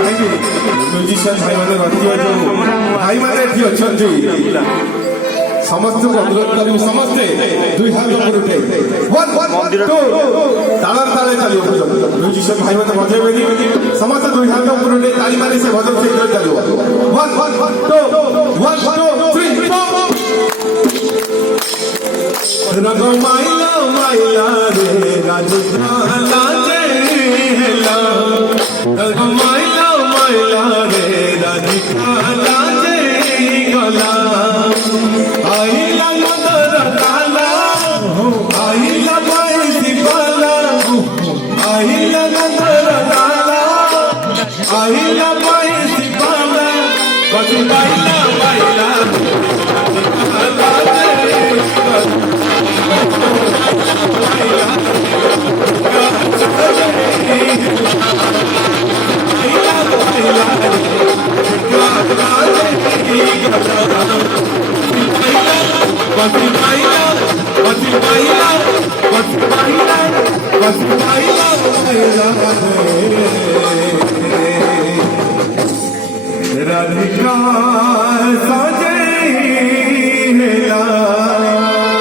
Musician भाई मैंने भाई मैंने एठी अछंती समस्त को अनुरोध करू समस्ते दुई हाथ ऊपर उठे 1 2 तालर ताले चलियो म्यूजिशियन भाई मैंने बजेबेनी समस्त दुई हाथ ऊपर उठे ताली मारी से भजन से चलियो 1 2 3 रंग माइला माइला रे राजस्थान जे हेला रंग माइला माइला रे राजस्थान जे गला आइला नदर काला आइला बाई बाला आइला नदर काला आइला बाई बाला बस बाइला बाइला Bye.